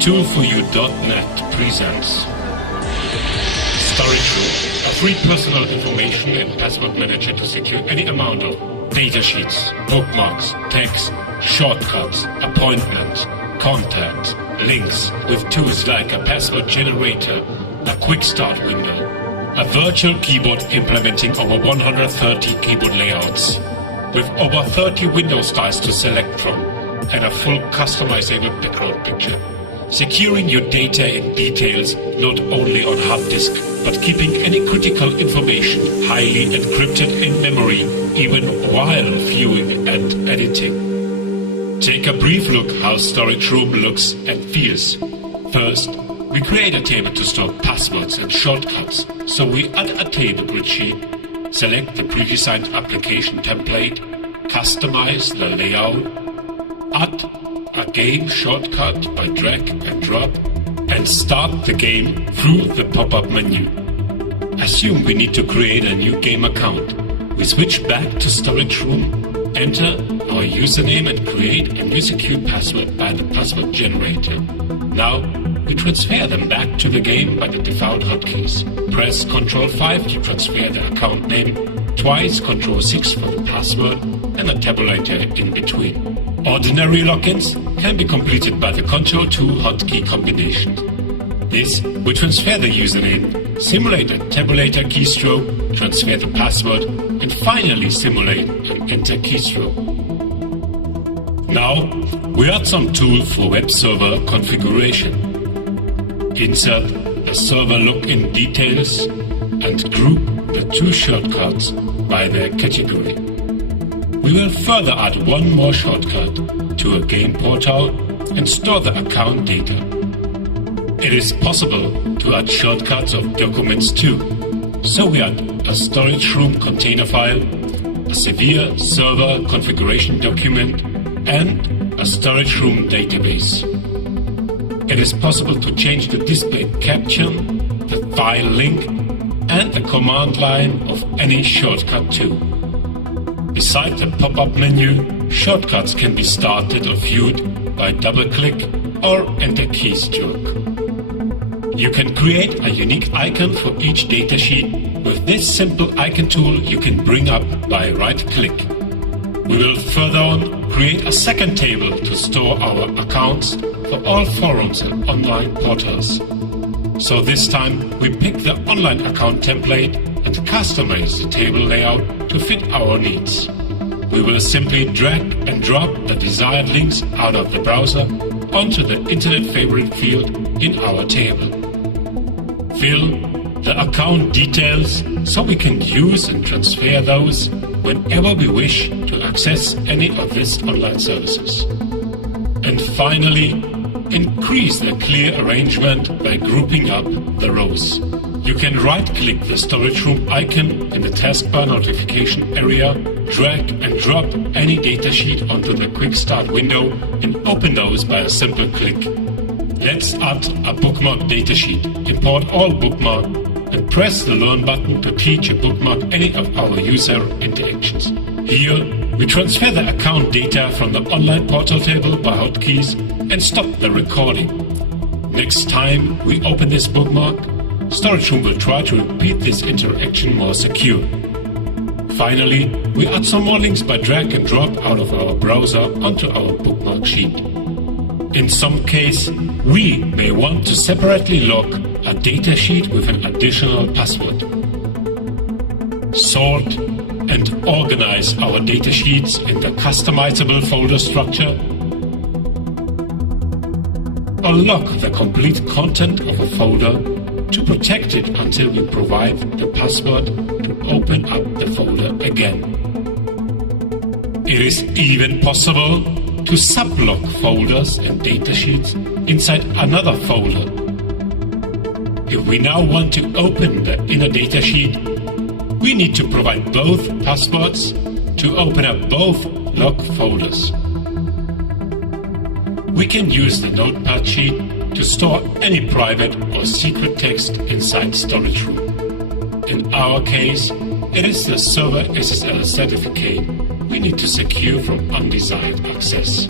Tool4You.net presents Storage Room, a free personal information and password manager to secure any amount of datasheets, bookmarks, text, shortcuts, appointments, contacts, links with tools like a password generator, a quick start window, a virtual keyboard implementing over 130 keyboard layouts, with over 30 window styles to select from, and a full customizable background picture. Securing your data in details not only on hard disk, but keeping any critical information highly encrypted in memory, even while viewing and editing. Take a brief look how Storage Room looks and feels. First, we create a table to store passwords and shortcuts, so we add a table grid sheet, select the pre-designed application template, customize the layout, add a game shortcut by drag and drop, and start the game through the pop-up menu. Assume we need to create a new game account. We switch back to Storage Room, enter our username and create a new secure password by the password generator. Now we transfer them back to the game by the default hotkeys. Press Ctrl 5 to transfer the account name, twice Ctrl 6 for the password, and a tabulator in between. Ordinary logins can be completed by the Ctrl 2 hotkey combination. This will transfer the username, simulate a tabulator keystroke, transfer the password, and finally simulate an enter keystroke. Now we add some tool for web server configuration. Insert the server login details and group the two shortcuts by their category. We will further add one more shortcut to a game portal and store the account data. It is possible to add shortcuts of documents too, so we add a Storage Room container file, a severe server configuration document, and a Storage Room database. It is possible to change the display caption, the file link, and the command line of any shortcut too. Beside the pop-up menu, shortcuts can be started or viewed by double-click or enter keystroke. You can create a unique icon for each datasheet. With this simple icon tool you can bring up by right-click. We will further on create a second table to store our accounts for all forums and online portals. So this time we pick the online account template and customize the table layout to fit our needs. We will simply drag and drop the desired links out of the browser onto the Internet Favorite field in our table. Fill the account details so we can use and transfer those whenever we wish to access any of these online services. And finally, increase the clear arrangement by grouping up the rows. You can right-click the Storage Room icon in the taskbar notification area, drag and drop any datasheet onto the Quick Start window, and open those by a simple click. Let's add a bookmark datasheet. Import all bookmark and press the Learn button to teach a bookmark any of our user interactions. Here, we transfer the account data from the online portal table by hotkeys and stop the recording. Next time we open this bookmark, Storage Room will try to repeat this interaction more secure. Finally, we add some more links by drag and drop out of our browser onto our bookmark sheet. In some case, we may want to separately log a datasheet with an additional password. Sort and organize our datasheets in the customizable folder structure, or lock the complete content of a folder to protect it until we provide the password to open up the folder again. It is even possible to sublock folders and datasheets inside another folder. If we now want to open the inner datasheet, we need to provide both passwords to open up both locked folders. We can use the Notepad sheet to store any private or secret text inside Storage Room. In our case, it is the server SSL certificate we need to secure from undesired access.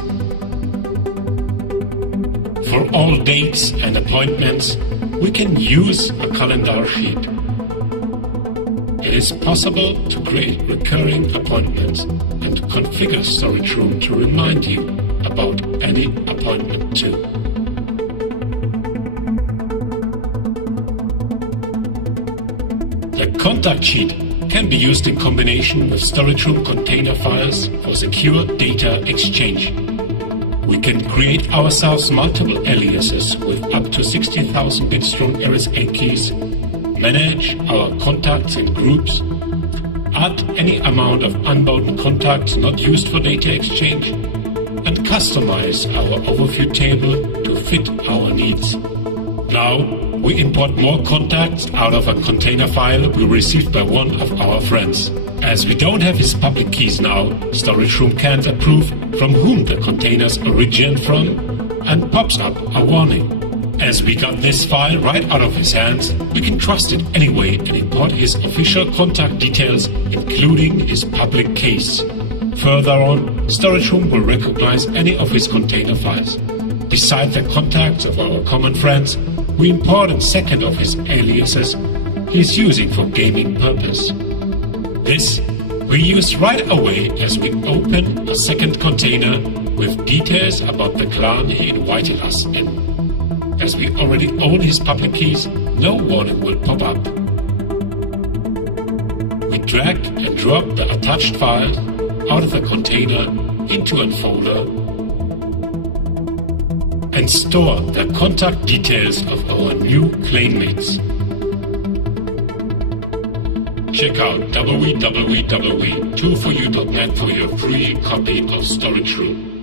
For all dates and appointments, we can use a calendar sheet. It is possible to create recurring appointments and to configure Storage Room to remind you about any appointment too. The contact sheet can be used in combination with Storage Room container files for secure data exchange. We can create ourselves multiple aliases with up to 60,000 bit strong RSA keys, manage our contacts in groups, add any amount of unbound contacts not used for data exchange, and customize our overview table to fit our needs. Now, we import more contacts out of a container file we received by one of our friends. As we don't have his public keys now, Storage Room can't approve from whom the containers originate from and pops up a warning. As we got this file right out of his hands, we can trust it anyway and import his official contact details, including his public keys. Further on, Storage Room will recognize any of his container files. Besides the contacts of our common friends, we import a second of his aliases he's using for gaming purpose. This we use right away as we open a second container with details about the clan he invited us in. As we already own his public keys, no warning will pop up. We drag and drop the attached file out of the container into a folder and store the contact details of our new clanmates. Check out www.toolforyou.net for your free copy of Storage Room.